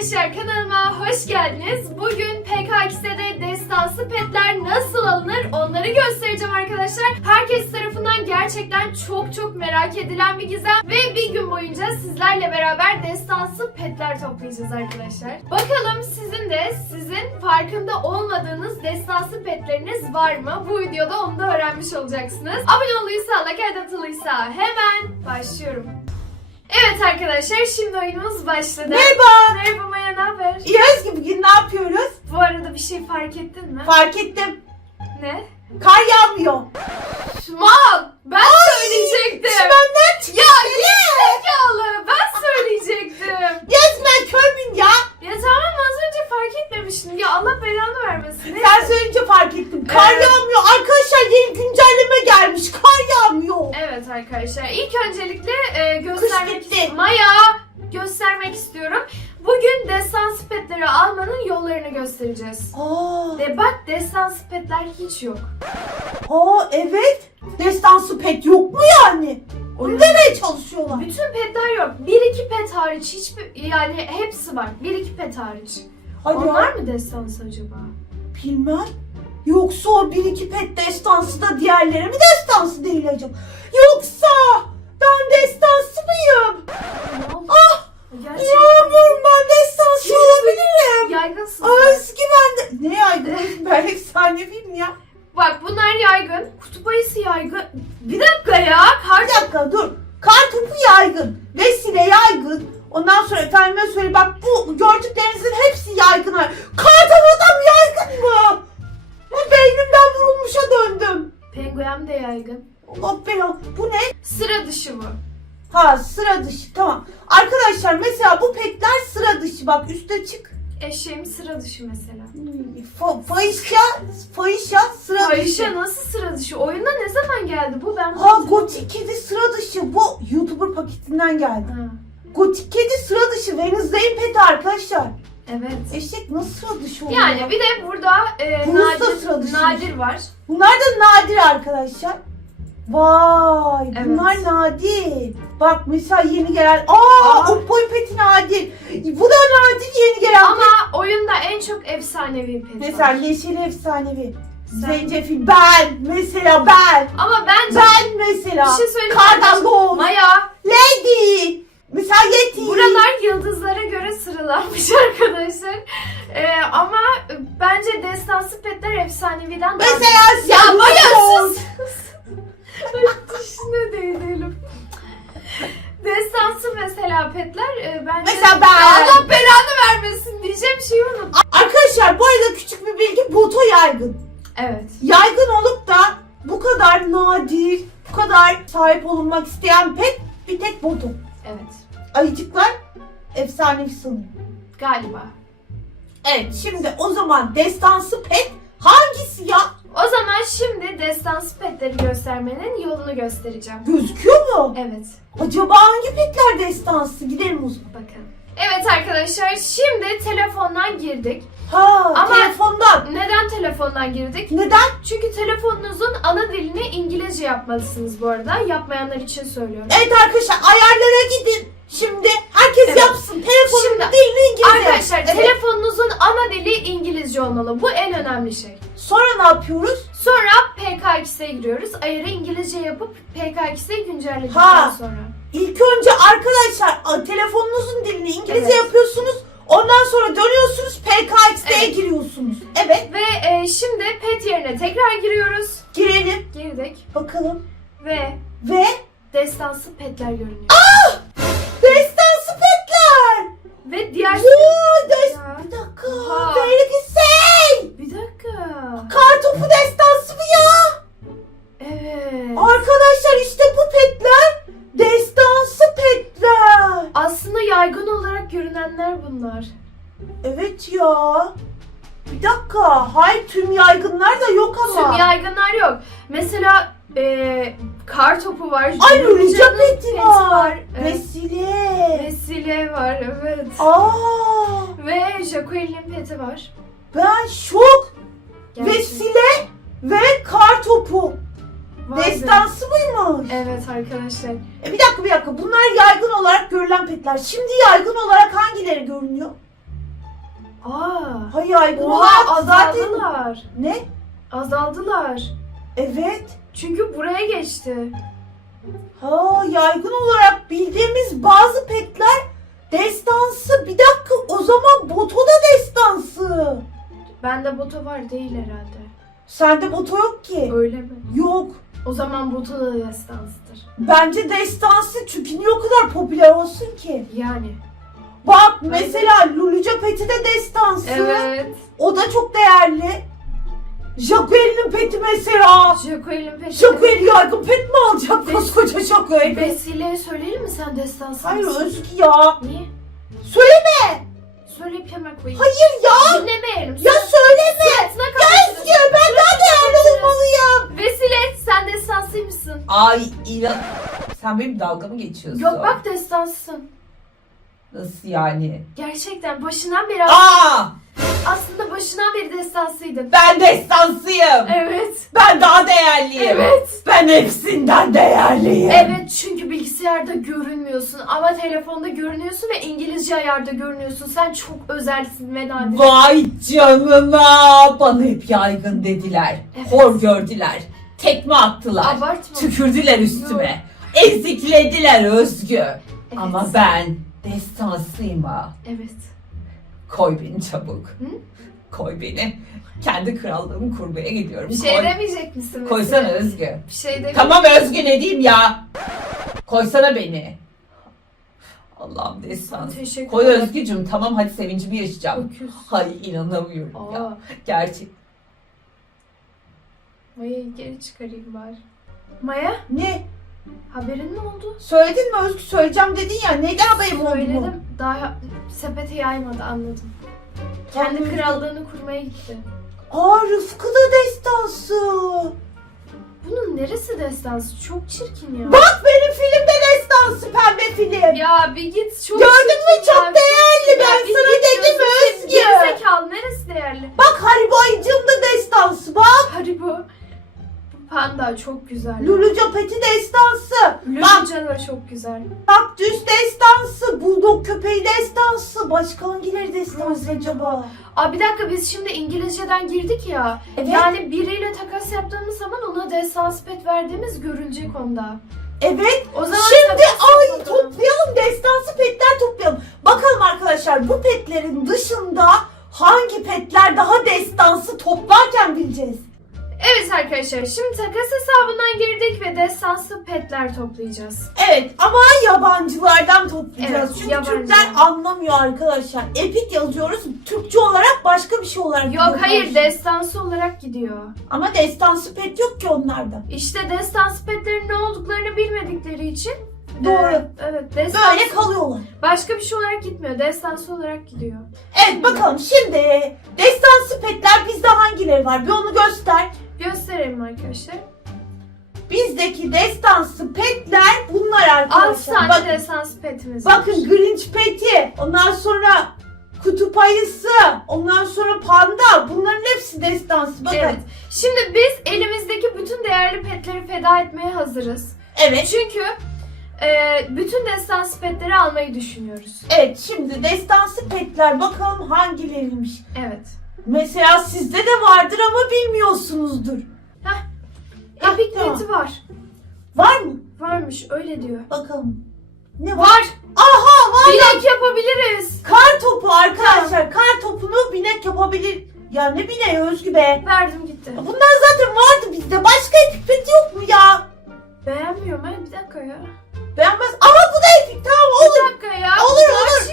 arkadaşlar kanalıma hoş geldiniz. Bugün PKX'de destansı petler nasıl alınır onları göstereceğim arkadaşlar. Herkes tarafından gerçekten çok çok merak edilen bir gizem ve bir gün boyunca sizlerle beraber destansı petler toplayacağız arkadaşlar. Bakalım sizin de sizin farkında olmadığınız destansı petleriniz var mı? Bu videoda onu da öğrenmiş olacaksınız. Abone olduysa, like atılıysa hemen başlıyorum. Evet arkadaşlar şimdi oyunumuz başladı. Merhaba. Merhaba Maya ne haber? İyi Özgü bugün ne yapıyoruz? Bu arada bir şey fark ettin mi? Fark ettim. ne? Kar yağmıyor. Mal! Ben söyleyecektim. Çimenden çıktı. Ya gerizekalı ben söyleyecektim. Gezmen kör mün ya. Destansı petler hiç yok. aa evet. Destansı pet yok mu yani? Onu Evet. demeye çalışıyorlar. Bütün petler yok. Bir iki pet hariç hiçbir yani hepsi var. Bir iki pet hariç. Hadi Onlar ya. mı destansı acaba? Bilmem. Yoksa o bir iki pet destansı da diğerleri mi destansı değil acaba? Yoksa ben destansı mıyım? Ne oldu? Ah! Gerçekten İnanamıyorum ben destansı olabilirim. yaygınsın. Sen. Özgü. Ne yaygın? ben efsaneviyim ya. Bak bunlar yaygın. Kutup ayısı yaygın. Bir dakika ya. Kar... Bir dakika dur. Kar topu yaygın. Vesile yaygın. Ondan sonra efendime söyle bak bu gördüklerinizin hepsi yaygın. Kar topu adam yaygın mı? Ben beynimden vurulmuşa döndüm. Penguen de yaygın. Allah belanı. Bu ne? Sıra dışı bu. Ha sıra dışı tamam. Arkadaşlar mesela bu petler sıra dışı. Bak üste çık. Eşeğim sıra dışı mesela. Fa fahişe, fahişe sıra dışı. Ayşe nasıl sıra dışı? Oyuna ne zaman geldi bu? Ben Ha gotik kedi sıra dışı. Bu YouTuber paketinden geldi. Ha, Gotik kedi sıra dışı. Wednesday'in peti arkadaşlar. Evet. Eşek nasıl sıra dışı oluyor? Yani bir de burada e, Bunun da sıra nadir, dışı. nadir var. Bunlar da nadir arkadaşlar. Vay Evet. bunlar nadir. Bak mesela yeni gelen. Aa, Aa. o boy peti nadir. Bu da nadir yeni gelen. Ama oyunda en çok efsanevi pet Mesela var. Neşeli Efsanevi. Sen- Zencefil ben. Mesela ben. Ama bence Ben mesela. bir şey söyleyeyim. Kardan Doğum. Maya Lady. Mesela Yeti. buralar yıldızlara göre sıralanmış arkadaşlar. E, ama bence destansı petler efsaneviden daha Mesela Ya sen Maya Doğum. sus. Dişine değdirelim. Destansı mesela petler e, bence... Mesela ben. Allah belanı vermesin diyeceğim şeyi unut. Arkadaşlar bu arada küçük bir bilgi boto yaygın. Evet. Yaygın olup da bu kadar nadir, bu kadar sahip olunmak isteyen pet bir tek boto. Evet. Ayıcıklar efsanevi sanırım. Galiba. Evet şimdi o zaman destansı pet hangisi ya? O zaman şimdi destansı petleri göstermenin yolunu göstereceğim. Gözüküyor mu? Evet. Acaba hangi petler destansı? Gidelim o zaman. Bakın. Evet arkadaşlar şimdi telefondan girdik. Ha Ama- telefondan. Neden telefondan girdik? Neden? Çünkü telefonunuzun ana dilini İngilizce yapmalısınız bu arada. Yapmayanlar için söylüyorum. Evet arkadaşlar ayarlara gidin. Şimdi herkes Evet. yapsın. Telefonun Şimdi, dilini İngilizce. Arkadaşlar Evet. telefonunuzun ana dili İngilizce olmalı. Bu en önemli şey. Sonra ne yapıyoruz? Sonra PKX'e giriyoruz. Ayarı İngilizce yapıp PKX'e güncelledikten Ha. sonra. İlk önce arkadaşlar a, telefonunuzun dilini İngilizce Evet. yapıyorsunuz. Ondan sonra dönüyorsunuz PKX'ye Evet. giriyorsunuz. Evet Ve e, şimdi pet yerine tekrar giriyoruz. girelim Girdik bakalım. ve Ve destansı petler görünüyor. Ve diğer... Vay des Ya. Bir dakika. Oha. Tehlikesi. Bir dakika. Kar topu destansı mı ya? Evet. Arkadaşlar işte bu petler destansı petler. Aslında yaygın olarak görünenler bunlar. Evet ya. Bir dakika. Hayır tüm yaygınlar da yok ama. Tüm yaygınlar yok. Mesela e, kar topu var. Ay Luca peti var. Evet. Vesile. Vesile var evet. Aa, Ve Jacqueline'in peti var. ben şok. Gerçi- Vesile ve kar topu. Vay be. Destansı mıymış? Evet arkadaşlar. E bir dakika bir dakika. Bunlar yaygın olarak görülen petler. Şimdi yaygın olarak hangileri görünüyor? Ha yaygın Oha olarak zaten... azaldılar. Ne? Azaldılar. Evet. Çünkü buraya geçti. Ha yaygın olarak bildiğimiz bazı petler destansı. Bir dakika o zaman boto da destansı. Bende boto var değil herhalde. Sende boto yok ki. Öyle mi? Yok. O zaman boto da destansıdır. Bence destansı çünkü niye o kadar popüler olsun ki? Yani. Bak mesela Luluca peti de destansı. Evet. O da çok değerli. Jacqueline'in peti mesela. Jacoel'in peşinde. Jacqueline yaygın pet mi alacak koskoca Jacqueline? Vesile'ye söyleyelim mi sen destansı Hayır mısın? Özgü ya. Niye? Söyleme. Söyleyip hemen koyayım. Hayır ya. Dinlemeyelim. Ya söyleme. Suratına Ya. Özgü ben daha değerli olmalıyım. Vesile sen destansıymışsın. Ay inan. Sen benim dalga mı geçiyorsun? Yok bak destansısın. Nasıl yani? Gerçekten başından beri Aa! aslında başından beri destansıydın. Ben destansıyım. Evet. Ben daha değerliyim. Evet. Ben hepsinden değerliyim. Evet çünkü bilgisayarda görünmüyorsun ama telefonda görünüyorsun ve İngilizce ayarda görünüyorsun. Sen çok özelsin ve nadir. Vay canına. Bana hep yaygın dediler. Evet. Hor gördüler. Tekme attılar. Abartma. Tükürdüler üstüme. Eziklediler Özgü. Ama ben destansıyım ha. Evet. Koy beni çabuk. Hı? Koy beni. Kendi krallığımı kurmaya gidiyorum. Bir şey Koy. demeyecek misin? Koysana Özgü. Bir şey demeyecek Tamam Özgü ne diyeyim ya? Koysana beni. Allah'ım destan. Teşekkür Koy ederim. Özgücüm tamam hadi sevincimi yaşayacağım. Öküz. Hay inanamıyorum ya. Aa, Gerçek. Maya'yı geri çıkarayım bari. Maya Ne? Haberin ne oldu? Söyledin mi Özgü söyleyeceğim dedin ya. Neyden haberim oldu? Söyledim. Daha sepete yaymadı anladım. Kendi Anladım. krallığını kurmaya gitti. Aa Rıfkı da destansı. Bunun neresi destansı? Çok çirkin ya. Bak benim filmde destansı pembe film. Ya bir git çok Gördün mü? Çok ya. değerli. Ben bir sana git dedim diyorsun, Özgü. Gerizekalı neresi değerli? Bak Haribo ayıcığım da destansı. Bak Haribo. Panda çok güzel. Luluca peti destansı. Bak Luluca da çok güzel. Kaktüs destansı, buldog köpeği destansı. Başka hangileri destansı Rosie. acaba? Aa bir dakika biz şimdi İngilizceden girdik ya. Evet. Yani biriyle takas yaptığımız zaman ona destans pet verdiğimiz görülecek onda. Evet. O zaman Şimdi takas ay arkadaşlar şimdi takas hesabından girdik ve destansı petler toplayacağız. Evet ama yabancılardan toplayacağız. Evet, Çünkü yabancı. Türkler anlamıyor arkadaşlar. Epic yazıyoruz. Türkçe olarak başka bir şey olarak Yok gidiyor. hayır destansı olarak gidiyor. Ama destansı pet yok ki onlarda. İşte destansı petlerin ne olduklarını bilmedikleri için Doğru. e, evet destansı Böyle kalıyorlar. başka bir şey olarak gitmiyor. Destansı olarak gidiyor. Evet bakalım şimdi destansı petler bizde hangileri var? Bir onu göster. Gösterelim arkadaşlar. Bizdeki destansı petler bunlar 6 arkadaşlar. tane Bakın, destansı petimiz var. bakın Grinch peti, ondan sonra kutup ayısı, ondan sonra panda. Bunların hepsi destansı. Bakın. Evet. Şimdi biz elimizdeki bütün değerli petleri feda etmeye hazırız. Evet. Çünkü e, bütün destansı petleri almayı düşünüyoruz. Evet şimdi destansı petler bakalım hangileriymiş. Evet. Mesela sizde de vardır ama bilmiyorsunuzdur. Epic tamam. peti var. Var mı? Varmış öyle diyor. Bakalım. Ne var? Var. Aha var. Bilek yapabiliriz. Kar topu arkadaşlar. Kar topunu binek yapabilir. Ya ne bineği Özgü be. Verdim gitti. Bunlar zaten vardı bizde. Başka epik pet yok mu ya? Beğenmiyorum ha bir dakika ya. Beğenmez. Aha bu da epik. Tamam Bir olur. dakika ya. Olur, olur.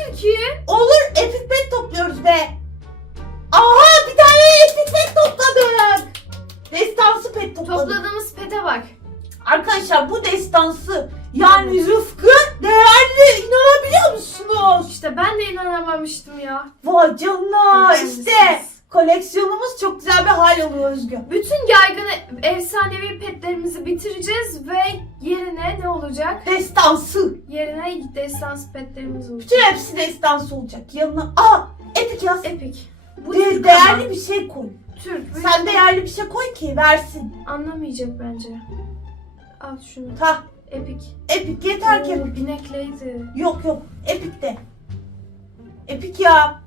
Destansı. Yani Rıfkı değerli. İnanabiliyor musunuz? İşte ben de inanamamıştım ya. Vay canına işte. Koleksiyonumuz çok güzel bir hal alıyor Özgü. Bütün yaygın efsanevi petlerimizi bitireceğiz ve yerine ne olacak? Destansı. Yerine destans petlerimiz olacak. Bütün hepsi destansı olacak. Yanına aa epik yaz. Epic. Bu De- değerli ama. bir şey koy. Türk. Sen değerli bir şey koy ki versin. Anlamayacak bence. Al şunu. Ta Epic. epik yeter ki. Oo, binekleydi. Yok yok epik de. Epik ya.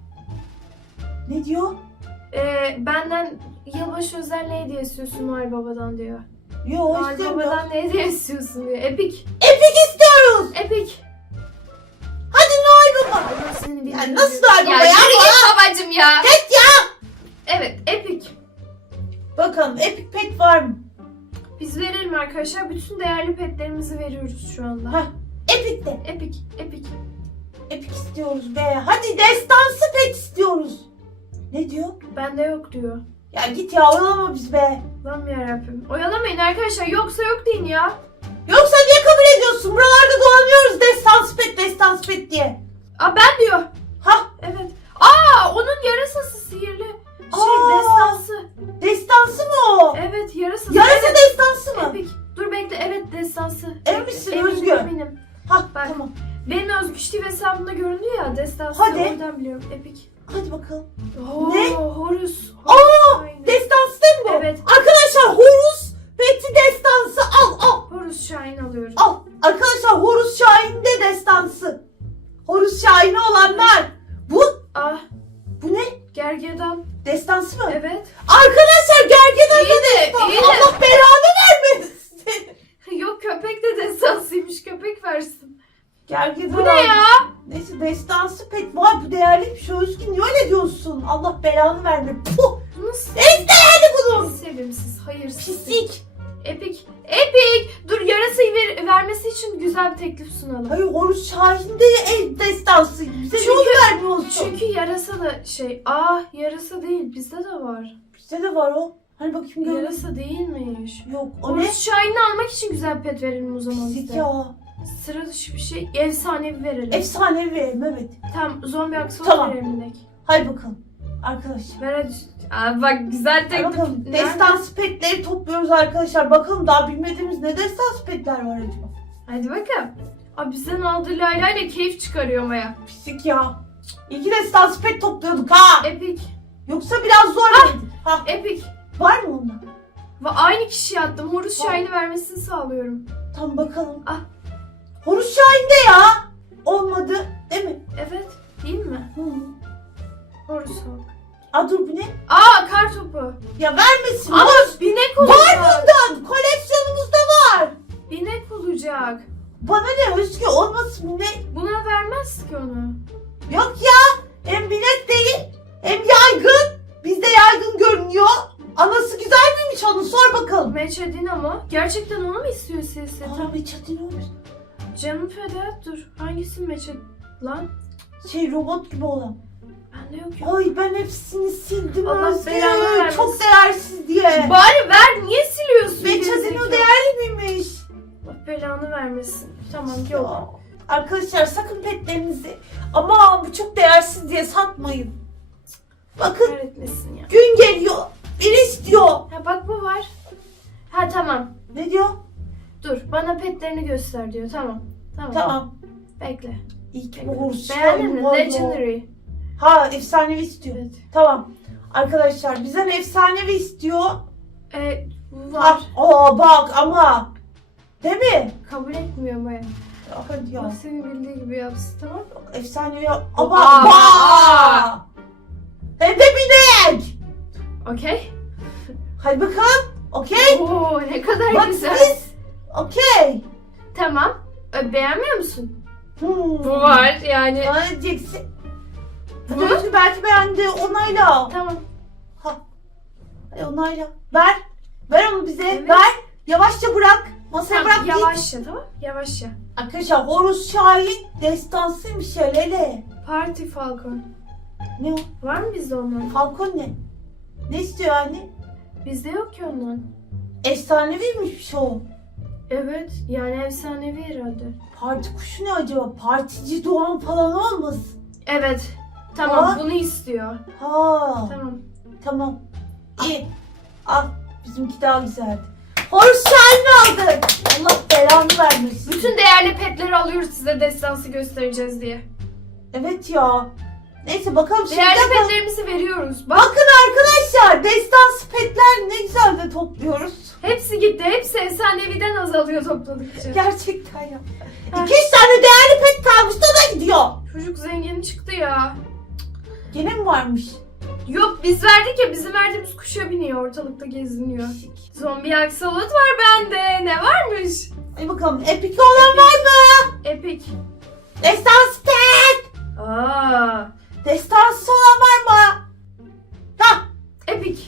Ne diyor? Ee, benden yılbaşı özel ne hediye istiyorsun Noel Baba'dan diyor. Yo Noel istemiyor. Baba'dan ne hediye istiyorsun diyor. Epic. Epic istiyoruz. Epic. Hadi Noel Baba. Ya bildiğin nasıl. Noel Baba Ya ya? yürü git babacım ya. Pet ya. Evet Epic. Bakalım Epic Pet var mı? Biz verelim arkadaşlar. Bütün değerli petlerimizi veriyoruz şu anda. Hah. Epic de. Epic. Epic. Epic istiyoruz be. Hadi destansı pet istiyoruz. Ne diyor? Bende yok diyor. Ya git ya oyalama biz be. Lan yarabbim. Oyalamayın arkadaşlar. Yoksa yok deyin ya. Yoksa niye kabul ediyorsun? Buralarda dolanıyoruz destansı pet destansı pet diye. Aa ben diyor. Belanı verme. Puh. Nasıl? Hadi bunun. Sevimsiz, hayırsız. Pislik. Epic. Epic. Dur yarasayı ver- vermesi için güzel bir teklif sunalım. Hayır Horus Şahin'de el destansı. Bize Çünkü- yol vermiyorsun. Çünkü yarasa da şey, ah yarasa değil bizde de var. Bizde de var o. Hani bakayım gör. Yarasa değilmiş. Yok o ne? Horus Şahin'i almak için güzel bir pet verelim o zaman Pislik bize. ya. Sıra dışı bir şey, efsanevi verelim. Efsanevi evet. Tamam zombi aksuar Tamam. verelim direkt. Hadi bakalım. Arkadaşlar. Hadi. Aa, bak güzel Hadi teklif. bakalım. Destansı petleri topluyoruz arkadaşlar. Bakalım daha bilmediğimiz ne destansı petler var acaba? Hadi bakalım. Aa, bizden aldığı layla ile keyif çıkarıyor Maya. Pislik ya. İki destansı pet topluyorduk ha. Epic. Yoksa biraz zor muydu? Ha. Epic. Var mı onda? Ve aynı kişiye attım. Horus Var. Şahin'i vermesini sağlıyorum. Tam bakalım. Ah. Horus Şahin'de ya. Olmadı. Değil mi? Evet. Değil mi? Hı. Horus o. Aa dur bu ne? Aa kar topu. Ya vermesin. Ama Var. binek Var olacak. bundan. Koleksiyonumuzda var. Binek olacak. Bana ne Özgü olmasın bu ne? Buna vermez ki onu. Yok ya. Hem bilet değil hem yaygın. Bizde yaygın görünüyor. Anası güzel miymiş onu sor bakalım. Meçe Dinamo. Gerçekten onu mu istiyor sesi? Aa çatın olmuş. Canım feda dur. Hangisi meçe? Lan Şey robot gibi olan. Bende yok ya. Ay ben hepsini sildim Allah belanı vermesin. Çok değersiz diye. Bari ver niye siliyorsun? Ve gerizekalı? Çadino değerli miymiş? Allah belanı vermesin. Tamam yok. Arkadaşlar sakın petlerinizi ama bu çok değersiz diye satmayın. Bakın Kahretmesin ya. gün geliyor. Bir istiyor. Ha bak bu var. Ha tamam. Ne diyor? Dur bana petlerini göster diyor. Tamam. Tamam. Tamam. Bekle. İyi ki Bekle. bu Horus Beğendin Şahin mi? Legendary. Ha efsanevi istiyor. Evet. Tamam. Arkadaşlar bizden efsanevi istiyor. E, var. Ah, aa bak ama. Değil mi? Kabul etmiyor baya. Ya Hadi Bak ya. senin bildiği gibi yapsın tamam. Efsanevi ama. Aa, Bak. aa. Hem de binek. Okey. Hadi bakalım. Okey. Oo ne kadar Bak güzel. siz. Okey. Tamam. E, beğenmiyor musun? Hmm. Bu var yani. Bana diyeceksin. Özgür belki beğendi. Onayla. Tamam. Ha. Hadi onayla. Ver. Ver onu bize. Evet. Ver. Yavaşça bırak. Masaya bırak. git. yavaşça tamam. Yavaşça. Arkadaşlar Horus Şahin destansıymış ya Lele. Party Falcon. Ne o? Var mı bizde ondan? Falcon ne? Ne istiyor anne? Bizde yok ki ondan. Efsaneviymiş o. Evet. Yani efsanevi herhalde. Parti kuşu ne acaba? Partici Doğan falan olmasın? Evet. Tamam Aa. bunu istiyor. Ha. Tamam. Tamam. İyi. Al. Bizimki daha güzeldi. Horus Şahin aldık. Allah belanı vermesin. Bütün değerli petleri alıyoruz size destansı göstereceğiz diye. Evet ya. Neyse bakalım şimdi. Değerli petlerimizi veriyoruz. Bak Bakın arkadaşlar destansı petler ne güzel de topluyoruz. hepsi gitti. Hepsi efsaneviden azalıyor topladıkça. Gerçekten ya. Ha. İki üç tane değerli pet kalmış da da gidiyor. Çocuk zengin çıktı ya. Gene mi varmış? Yok biz verdik ya bizim verdiğimiz kuşa biniyor ortalıkta geziniyor. Zombi aksolot var bende. Ne varmış? Hadi bakalım epik olan var mı? Epic. Destansı pet. Aa, Destansı olan var mı? Ha. Epic.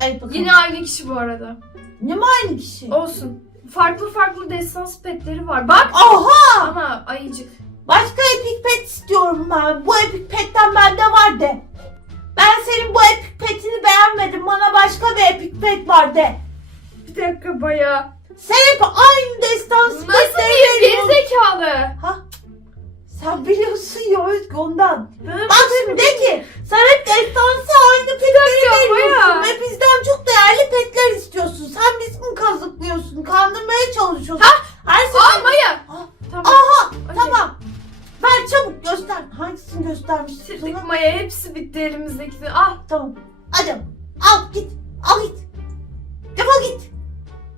Hadi bakalım. Yine aynı kişi bu arada. Ne mi aynı kişi? Olsun. Farklı farklı destans petleri var. Bak Oha! ama ayıcık. Başka epik pet istiyorum ben. Bu epik petten bende var de. Ben senin bu epik petini beğenmedim. Bana başka bir epik pet var de. Bir dakika bayağı. Sen hep aynı destansı Nasıl bir gerizekalı? Ha? Sen biliyorsun ya Özgü ondan. Ben- Bak şimdi de ki sen hep destansı aynı petleri veriyorsun ve bizden çok değerli petler istiyorsun. Sen bizi mi kazıklıyorsun? Kandırmaya çalışıyorsun. Her Aa sefer... Maya. Ah, Tamam. Aha Okey. tamam. Ver çabuk göster. Hangisini göstermiştin Bitirdik? Maya hepsi bitti elimizdeki. Ah Tamam. Hadi al git. Al git. Defol git.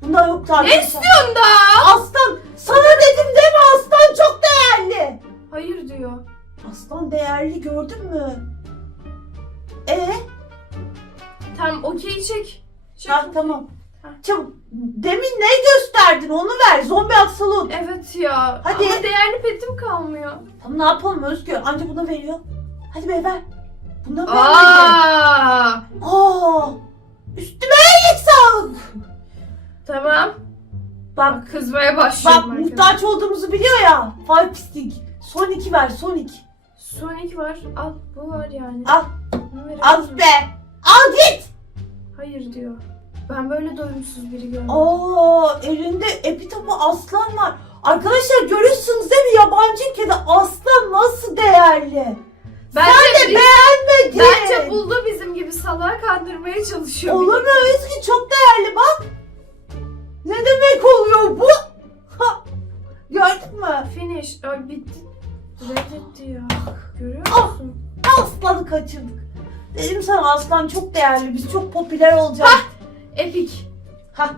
Bundan yok ne arkadaşlar. istiyorsun da? Aslan. Sana dedim deme aslan çok değerli. Hayır diyor. Aslan değerli gördün mü? E Tamam okey çek. Çek. ha, tamam. Çabuk. Demin ne gösterdin onu ver. Zombi aksalut. Evet ya. Hadi. Ama değerli petim kalmıyor. Tamam ne yapalım Özgür? Anca bunu veriyor. Hadi be ver. Bundan vermedi. Aa. Aa. Üstüme sağlık. Tamam. Bak Bak kızmaya Bak başlıyorum. arkadaşlar. muhtaç olduğumuzu biliyor ya. Five pislik. Son iki ver son iki. Sonic var. Al bu var yani. Al al be. Al git. Hayır diyor. Ben böyle doyumsuz biri görmedim. Aa elinde epitopu aslan var. Arkadaşlar görüyorsunuz değil mi yabancı ülkede aslan nasıl değerli. Bence, Sen de biz- beğenmedin. bence buldu bizim gibi salağı kandırmaya çalışıyor. Olur mu Özgü çok değerli bak. Ne demek oluyor bu? Ha. Gördün mü? Finish. Ay bitti. Reddetti ya. Görüyor Ah. musun? Aslanı kaçırdık. Dedim sana aslan çok değerli. Biz çok popüler olacağız. Epic. Hah.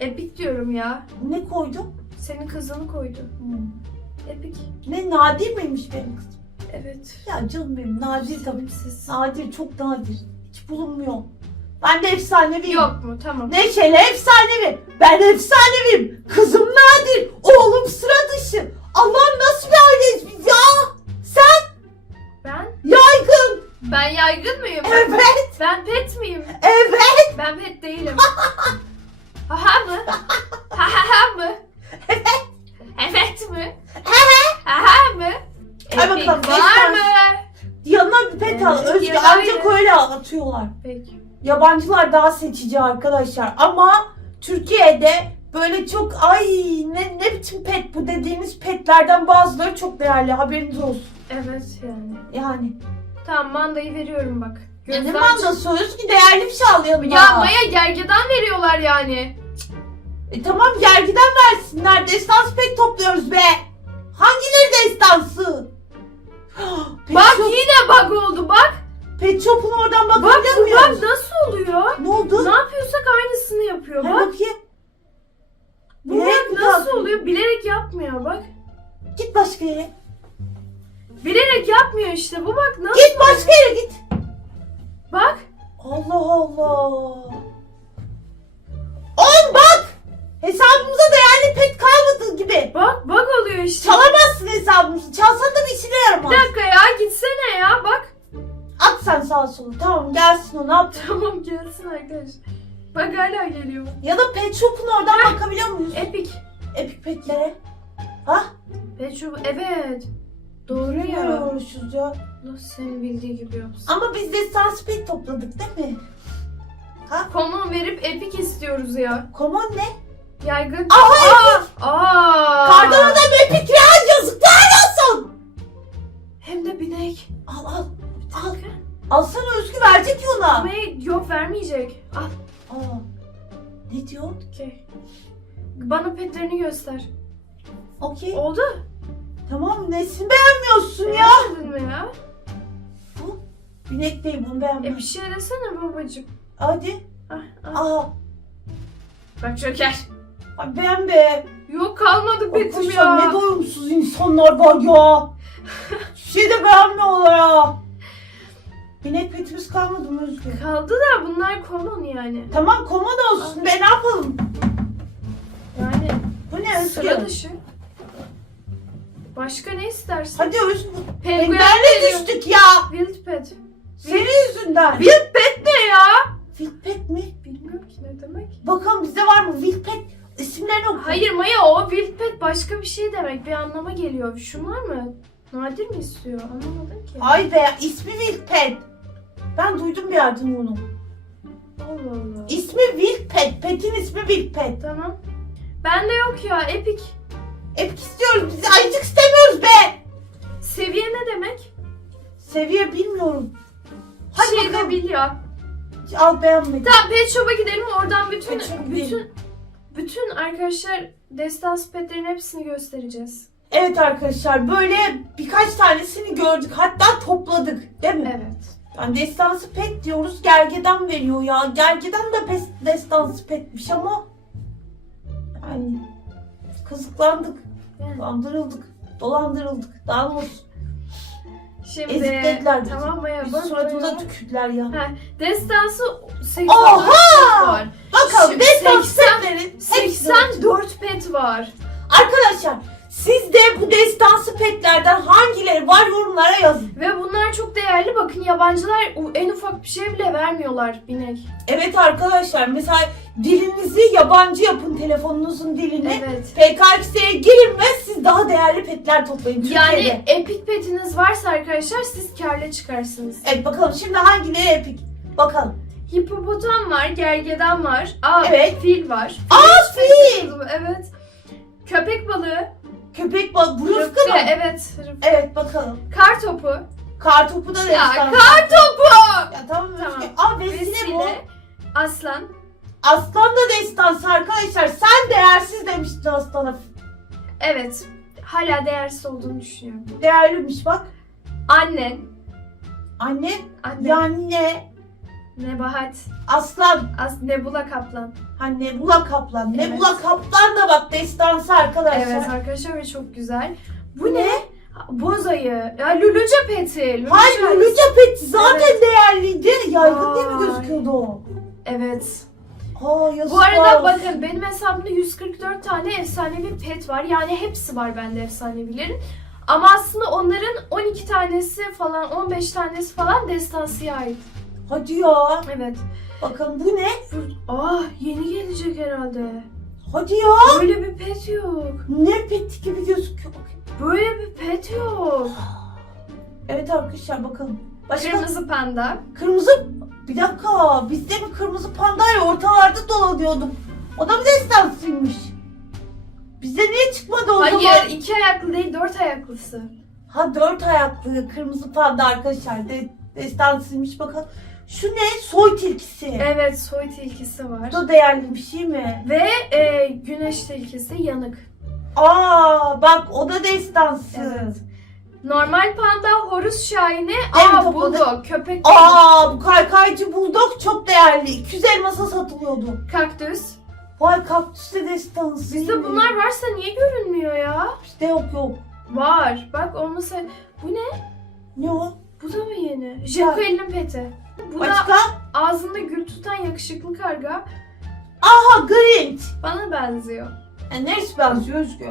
Epic diyorum ya. Ne koydu? Senin kızını koydu. Hmm. Epic. Ne nadir miymiş benim kızım? Evet. Ya canım benim nadir tabii. Sevimsiz. Nadir çok nadir. Hiç bulunmuyor. Ben de efsaneviyim. Yok mu? Tamam. Neşeli efsanevi. Ben efsaneviyim. Kızım nadir. Oğlum sıra dışı. Allah'ım nasıl bir aileyiz biz ya? Sen Ben? yaygın. Ben yaygın mıyım? Evet. Ben pet miyim? Evet. Ben pet değilim. Mı? Ha ha ha mı? Evet. Evet mi? Ha ha mı? Hadi Epic bakalım, var mı? Yanına bir pet al. Evet, ya, ancak hayır. öyle atıyorlar. Peki. Yabancılar daha seçici arkadaşlar. Ama Türkiye'de böyle çok ay ne, ne biçim pet bu dediğiniz petlerden bazıları çok değerli. Haberiniz olsun. Evet yani. Yani. Tamam mandayı veriyorum bak. Ne Gözden mandası Özgü değerli bir şey al yanına. Ya Maya gergedan veriyorlar yani. E tamam gergiden versinler. Destans pet topluyoruz be. Hangileri destansı? Pet Bak shop, yine bug oldu bak. pet shop'un oradan Bak bakabiliyor bu muyuz? bug nasıl oluyor? Ne oldu? Ne yapıyorsak aynısını yapıyor Ver bak. bakayım. Bu Bilerek bug mi nasıl kalktın? oluyor? Bilerek yapmıyor bak. Git başka yere. Bilerek yapmıyor işte. Bu bak nasıl? Git başka yere git. Bak. Allah Allah. Oğlum bak. Hesabımıza değerli pet kalmadığı gibi. Bak bug oluyor işte. Çalamazsın hesabımızı. Çalsan da bir işine Bir yaramaz. dakika ya gitsene ya bak. At sen sağa sola. Tamam gelsin o ne yap? Tamam gelsin arkadaş. Bak hala geliyor. Ya da pet shop'un oradan bakabiliyor muyuz? Epic. Epic petlere. Ha? Ve şu evet. Doğru Ne ya. ya. Nasıl senin bildiği gibi yapsın. Ama biz de sans pet topladık değil mi? Common verip epic istiyoruz ya. Common ne? Yaygın. Aha Aa! Aa! Kardan adam epic ya yazıklar olsun. Hem de binek. Al al. Al. Al. Alsana Özgü verecek ki ona. Ama yok vermeyecek. Al. Aa. Ne diyor? Okey. Bana petlerini göster. Okey. Oldu. Tamam nesini beğenmiyorsun ya? Beğenmedin mi ya? Bu binek değil bunu E beğenmem. bir şey desene babacım. Hadi. Ah, ah. Aa. Bak Joker. Ay ben be. Yok kalmadı Arkadaşlar ya. ne doyumsuz insanlar var ya. Hiçbir şey de beğenmiyorlar ha. Binek ki. Kaldı da bunlar common yani. Tamam komod olsun be ne yapalım? Yani Bu ne Özgür? sıra dışı. Başka ne istersin? Hadi Özgür. Penguen Penguenle geliyor. düştük ya. Wild pet. Senin yüzünden. Wild pet ne ya? Wilpet mi? Bilmiyorum ki ne demek. Bakalım bizde var mı? Wilpet isimlerini oku. Hayır Maya o wild pet başka bir şey demek. Bir anlama geliyor. Şunlar mı? Nadir mi istiyor? Anlamadım ki. Ay be ismi Wilpet. Ben duydum bir yerden onu. Allah Allah. İsmi Wilpet. Pet'in ismi Wilpet. Tamam. Bende yok ya. Epic. Hep istiyoruz. Biz ayıcık istemiyoruz be. Seviye ne demek? Seviye bilmiyorum. Hadi şey de bakalım. bil ya. Al beğenmedim. Tamam pet shop'a gidelim. Oradan bütün Pet bütün gidelim. bütün arkadaşlar destans petlerin hepsini göstereceğiz. Evet arkadaşlar böyle birkaç tanesini gördük. Hatta topladık. Değil mi? Evet. Yani destansı pet diyoruz. Gergedan veriyor ya. Gergedan da pes, destansı petmiş ama yani kazıklandık. Dolandırıldık. Dolandırıldık. Daha olsun. Şimdi Eziklediler bizi. tamam Maya Biz bak suratımıza tükürdüler ya. Ha, destansı 84 Oha! pet var. Bakalım Şimdi destansı 80 petlerin hepsi 84 pet var. Arkadaşlar siz de bu destansı petlerden hangileri var yorumlara yazın. Ve bunlar çok değerli. Bakın yabancılar en ufak bir şey bile vermiyorlar binek. Evet arkadaşlar mesela dilinizi yabancı yapın telefonunuzun dilini. Evet. PKX'ye girin ve siz daha değerli petler toplayın Türkiye'de. Yani epic petiniz varsa arkadaşlar siz karlı çıkarsınız. Evet bakalım şimdi hangileri epik? Bakalım. Hipopotam var, gergedan var. Aa, Evet. fil var. Aa fil! Evet. Köpek balığı. Köpek balığı. Bu Rıfkı Rıfkı, mı? evet. Rıfkı. Evet bakalım. Kar topu. Kartopu da Ya destansı. kar topu. Ya tamam. Tamam. Özge. Aa vesile bu. Vesile. Aslan. Aslan da destansı arkadaşlar. Sen değersiz demiştin aslana. Evet. Hala değersiz olduğunu düşünüyorum. Değerliymiş bak. Annen. Anne Anne. yani ne? Nebahat. Aslan. As Nebula Kaplan. Ha Nebula Kaplan. Evet. Nebula Kaplan da bak destansı arkadaşlar. Evet arkadaşlar ve çok güzel. Bu, Bu ne? ne? Boz ayı. Ya Luluca peti. Luluca Hayır ayısı. Luluca Pet zaten değerliydi. Yaygın diye mi Vay. gözüküyordu o? Evet. Aa Bu arada olsun. bakın benim hesabımda 144 tane efsanevi pet var. Yani hepsi var bende efsanevilerin. Ama aslında onların 12 tanesi falan 15 tanesi falan destansıya ait. Hadi ya. Evet. Bakın bu ne? Ah yeni gelecek herhalde. Hadi ya. Böyle bir pet yok. Ne pet gibi gözüküyor. Böyle bir pet yok. Evet arkadaşlar bakalım. Başka kırmızı, Kırmızı panda. bir dakika bizde mi kırmızı pandayla ortalarda dolanıyordum. O da mı destansıymış? Bizde niye çıkmadı o Hayır zaman? iki ayaklı değil dört ayaklısı. Ha dört ayaklı kırmızı panda arkadaşlar. De, destansıymış bakalım. Şu ne? Soy tilkisi. Evet soy tilkisi Bu var. da değerli bir şey mi? Ve e, güneş tilkisi yanık. Aa bak o da destansı. Evet. Normal panda, horus şahini, Dev aa topladı. bulldog, köpek Aa bu kaykaycı buldog çok değerli. 200 elmasa satılıyordu. kaktüs. Vay kaktüs de destansı. Bizde bunlar varsa niye görünmüyor ya? Bizde yok yok. Var. Bak olmasa... Bu ne? Ne o? Bu da mı yeni? Jekyll'in peti. Bu da Başka? ağzında gül tutan yakışıklı karga. Aha Grinch. Bana benziyor. Yani neresi benziyor Özgür?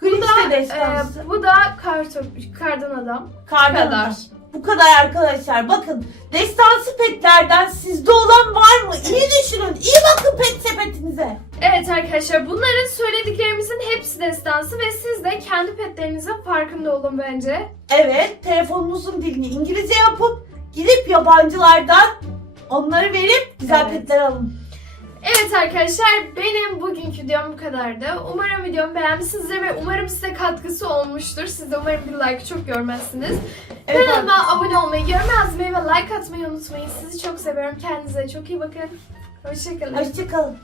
Grinch de Ee, destansı. bu da kartop, kardan adam. Kardan kadar. adam. Bu kadar arkadaşlar. Bakın destansı petlerden sizde olan var mı? İyi düşünün. İyi bakın pet sepetinize. Evet arkadaşlar bunların söylediklerimizin hepsi destansı ve siz de kendi petlerinizin farkında olun bence. Evet telefonunuzun dilini İngilizce yapıp gidip yabancılardan onları verip güzel Evet. petler alın. Evet arkadaşlar benim bugünkü videom bu kadardı. Umarım videomu beğenmişsinizdir ve umarım size katkısı olmuştur. Siz de umarım bir like çok görmezsiniz. Evet, Kanalıma abone olmayı, yorum yazmayı ve like atmayı unutmayın. Sizi çok seviyorum. Kendinize çok iyi bakın. Hoşçakalın. Hoşçakalın.